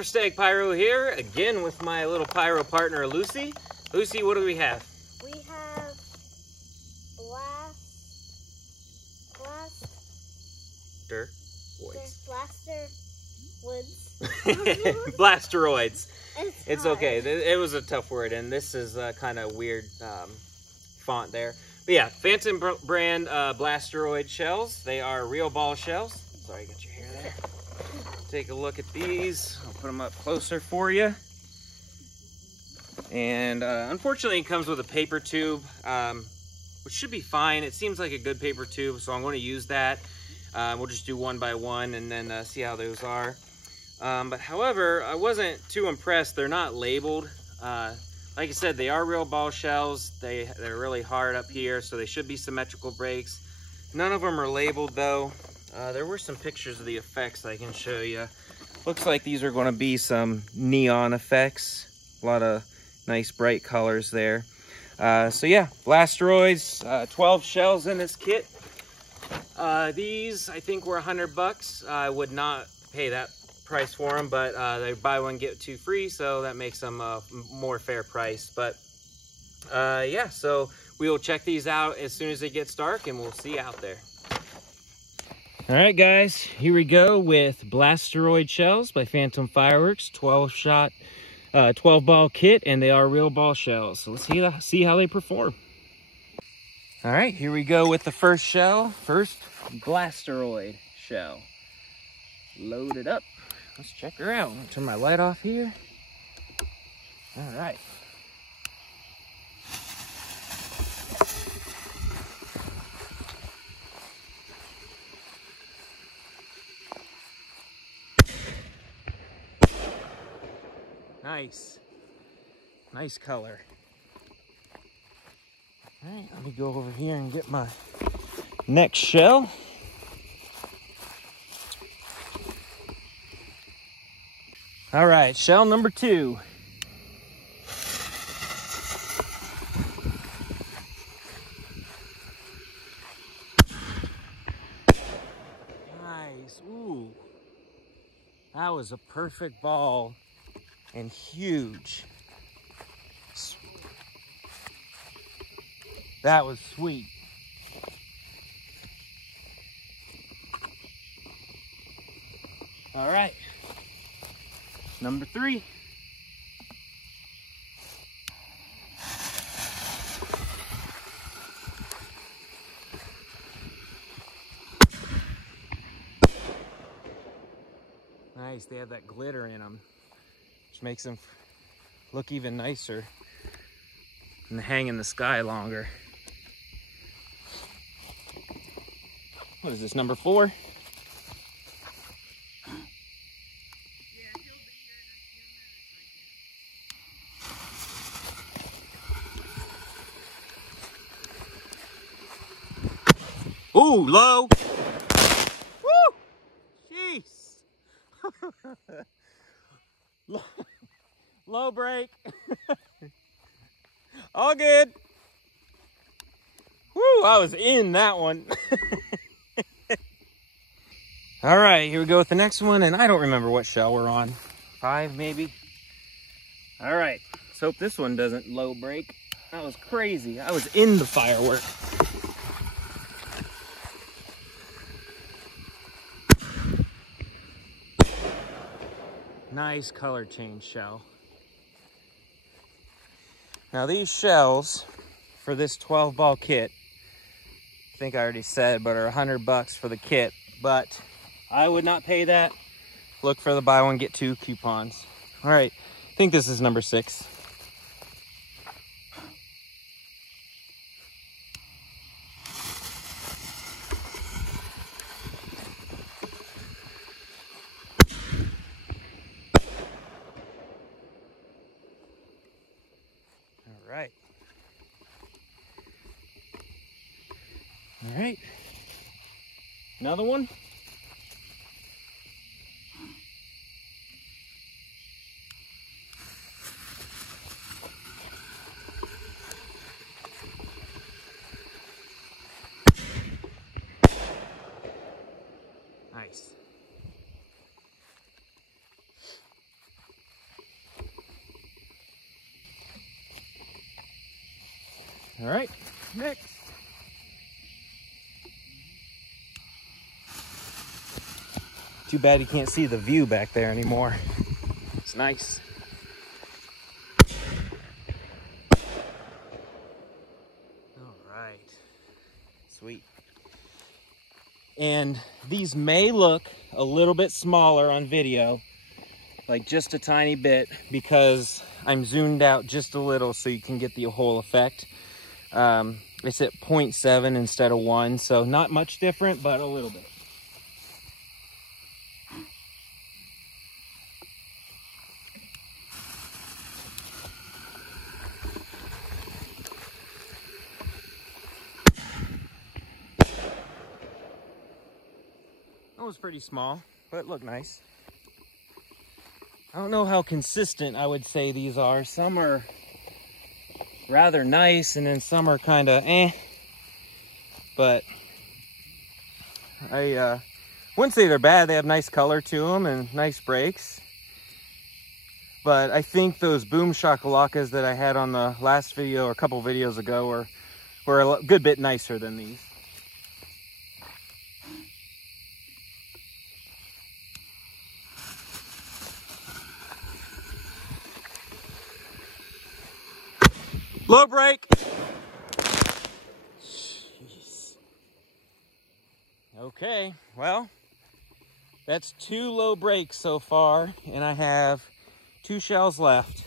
Silver Stag Pyro here, again with my little pyro partner, Lucy. Lucy, what do we have? We have Blasteroids. Blasteroids. It's okay. It was a tough word, and this is kind of weird font there. But yeah, Phantom brand Blasteroid shells. They are real ball shells. Sorry, I got your hair there. Take a look at these. I'll put them up closer for you. And unfortunately, it comes with a paper tube, which should be fine. It seems like a good paper tube, so I'm going to use that. We'll just do one by one and then see how those are. But however, I wasn't too impressed. They're not labeled. Like I said, they are real ball shells. They're really hard up here, so they should be symmetrical brakes. None of them are labeled though. There were some pictures of the effects I can show you. Looks like these are going to be some neon effects. A lot of nice bright colors there. So yeah, Blasteroids, 12 shells in this kit. These I think were $100. I would not pay that price for them, but they buy one get two free, so that makes them a more fair price. But yeah, so we will check these out as soon as it gets dark, and we'll see you out there. All right, guys, here we go with Blasteroid shells by Phantom Fireworks, 12 ball kit, and they are real ball shells. So let's see how they perform. All right, here we go with the first shell. First Blasteroid shell. Load it up. Let's check her out. I'll turn my light off here. All right. Nice color. All right, let me go over here and get my next shell. All right, shell number 2. Nice, ooh. That was a perfect ball and huge. That was sweet. All right, number 3. Nice, they have that glitter in them, which makes them look even nicer and hang in the sky longer. What is this, number 4? Ooh, low. Woo! Jeez. Low break. All good. Woo, I was in that one. All right, here we go with the next one, and I don't remember what shell we're on. 5 maybe. All right, let's hope this one doesn't low break. That was crazy. I was in the firework. Nice color change shell. Now these shells for this 12 ball kit, I think I already said, but are $100 for the kit, but I would not pay that. Look for the buy one get 2 coupons. All right, I think this is number 6. All right, another one. Nice. All right, next. Too bad you can't see the view back there anymore. It's nice. All right, sweet. And these may look a little bit smaller on video, like just a tiny bit, because I'm zoomed out just a little so you can get the whole effect. It's at 0.7 instead of 1, so not much different, but a little bit. That was pretty small, but looked nice. I don't know how consistent I would say these are. Some are rather nice, and then some are kind of eh. But I wouldn't say they're bad. They have nice color to them and nice breaks. But I think those boom shakalakas that I had on the last video or a couple videos ago were a good bit nicer than these. Low brake. Jeez. Okay, well, that's 2 low brakes so far, and I have 2 shells left.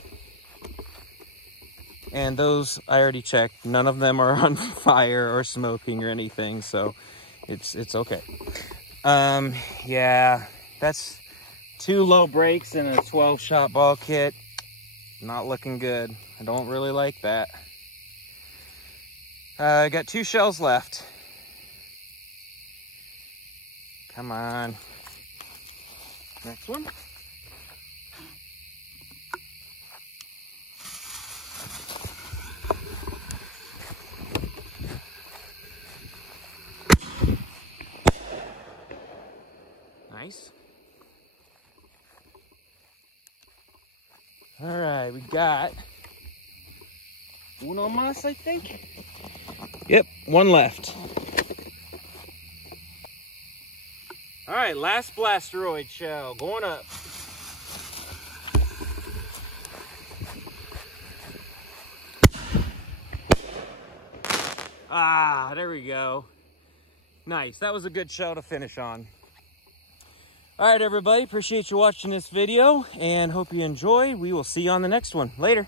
And those I already checked. None of them are on fire or smoking or anything, so it's okay. Yeah, that's 2 low brakes and a 12-shot ball kit. Not looking good. I don't really like that. I got 2 shells left. Come on. Next one. Nice. All right, we got uno más, I think. Yep, 1 left. All right, last Blasteroid shell going up. Ah, there we go. Nice, that was a good shell to finish on. All right, everybody, appreciate you watching this video and hope you enjoy. We will see you on the next one. Later.